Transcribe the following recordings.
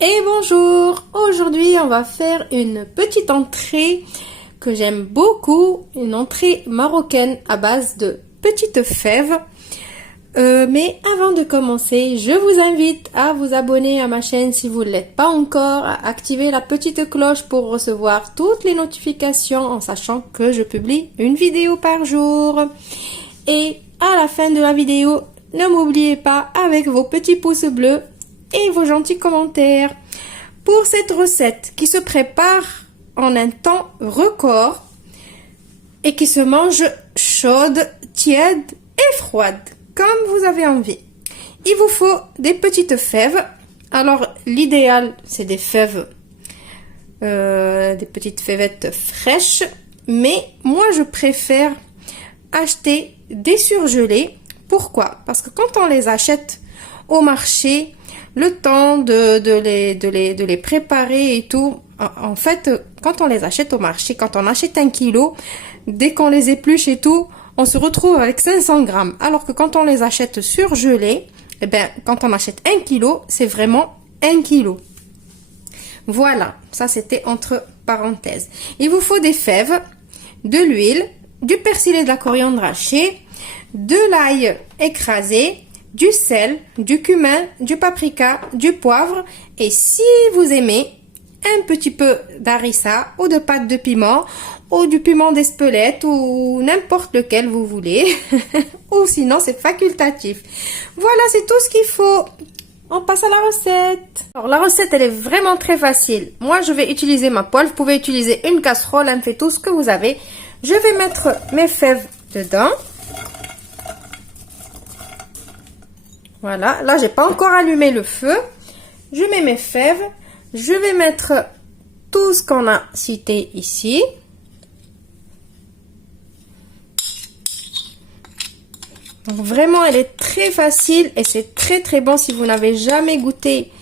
Et bonjour! Aujourd'hui, on va faire une petite entrée que j'aime beaucoup, une entrée marocaine à base de petites fèves. Mais avant de commencer, je vous invite à vous abonner à ma chaîne si vous ne l'êtes pas encore, à activer la petite cloche pour recevoir toutes les notifications en sachant que je publie une vidéo par jour. Et à la fin de la vidéo, ne m'oubliez pas avec vos petits pouces bleus et vos gentils commentaires. Pour cette recette qui se prépare en un temps record et qui se mange chaude, tiède et froide, comme vous avez envie. Il vous faut des petites fèves. Alors l'idéal c'est des fèves, des petites fèvettes fraîches, mais moi je préfère acheter des surgelés. Pourquoi? Parce que quand on les achète au marché, le temps de les préparer et tout, en fait, quand on les achète au marché, quand on achète 1 kilo, dès qu'on les épluche et tout, on se retrouve avec 500 grammes. Alors que quand on les achète surgelés, eh ben, quand on achète 1 kilo, c'est vraiment 1 kilo. Voilà, ça c'était entre parenthèses. Il vous faut des fèves, de l'huile, du persil et de la coriandre hachée, de l'ail écrasé, du sel, du cumin, du paprika, du poivre et si vous aimez, un petit peu d'harissa ou de pâte de piment ou du piment d'Espelette ou n'importe lequel vous voulez ou sinon c'est facultatif. Voilà, c'est tout ce qu'il faut. On passe à la recette. Alors la recette elle est vraiment très facile. Moi je vais utiliser ma poêle, vous pouvez utiliser une casserole, un fait tout ce que vous avez. Je vais mettre mes fèves dedans. Voilà, là j'ai pas encore allumé le feu. Je mets mes fèves. Je vais mettre tout ce qu'on a cité ici. Donc vraiment, elle est très facile et c'est très bon si vous n'avez jamais goûté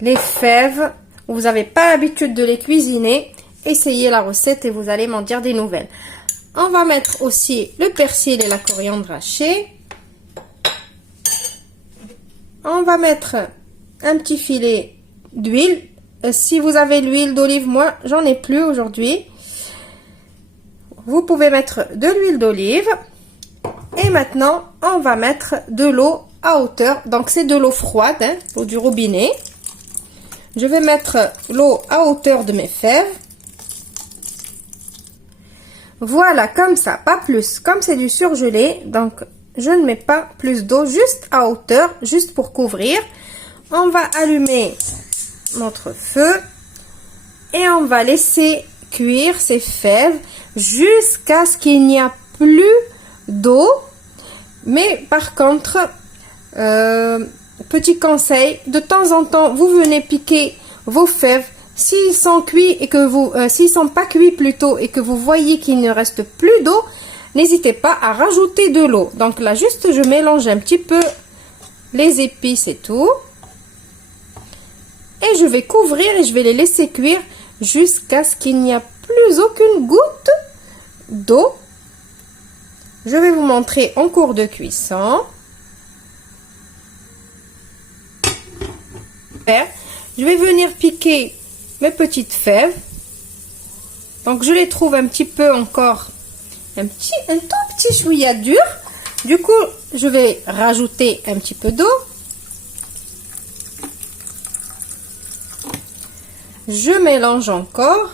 les fèves ou vous n'avez pas l'habitude de les cuisiner. Essayez la recette et vous allez m'en dire des nouvelles. On va mettre aussi le persil et la coriandre hachée. On va mettre un petit filet d'huile. Si vous avez l'huile d'olive, moi j'en ai plus aujourd'hui. Vous pouvez mettre de l'huile d'olive. Et maintenant, on va mettre de l'eau à hauteur. Donc c'est de l'eau froide, hein, l'eau du robinet. Je vais mettre l'eau à hauteur de mes fèves. Voilà, comme ça, pas plus. Comme c'est du surgelé, donc je ne mets pas plus d'eau, juste à hauteur, juste pour couvrir. On va allumer notre feu et on va laisser cuire ces fèves jusqu'à ce qu'il n'y a plus d'eau. Mais par contre, petit conseil, de temps en temps, vous venez piquer vos fèves. S'ils sont cuits et que vous, s'ils sont pas cuits plutôt et que vous voyez qu'il ne reste plus d'eau, n'hésitez pas à rajouter de l'eau. Donc là, juste, je mélange un petit peu les épices et tout. Et je vais couvrir et je vais les laisser cuire jusqu'à ce qu'il n'y a plus aucune goutte d'eau. Je vais vous montrer en cours de cuisson. Je vais venir piquer mes petites fèves. Donc je les trouve un petit peu encore, un tout petit chouïa dur. Du coup, je vais rajouter un petit peu d'eau. Je mélange encore.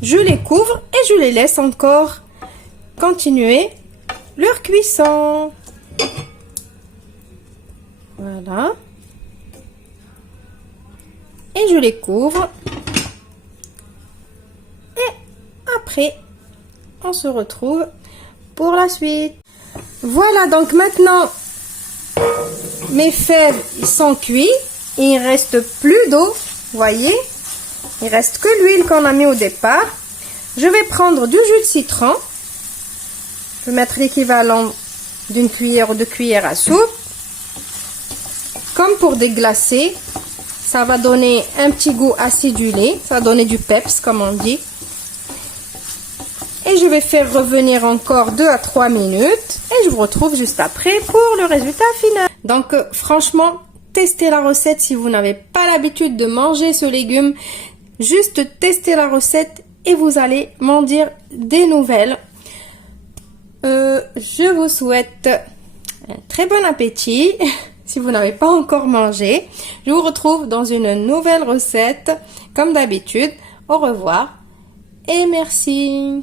Je les couvre et je les laisse encore continuer leur cuisson. Voilà. Et je les couvre. Et après, on se retrouve pour la suite. Voilà, donc maintenant, mes fèves ils sont cuits. Il ne reste plus d'eau, voyez. Il reste que l'huile qu'on a mis au départ. Je vais prendre du jus de citron. Je vais mettre l'équivalent d'une cuillère ou 2 cuillères à soupe. Comme pour déglacer, ça va donner un petit goût acidulé. Ça va donner du peps, comme on dit. Et je vais faire revenir encore 2 à 3 minutes. Et je vous retrouve juste après pour le résultat final. Donc franchement, tester la recette si vous n'avez pas l'habitude de manger ce légume. Juste testez la recette et vous allez m'en dire des nouvelles. Je vous souhaite un très bon appétit si vous n'avez pas encore mangé. Je vous retrouve dans une nouvelle recette comme d'habitude. Au revoir et merci.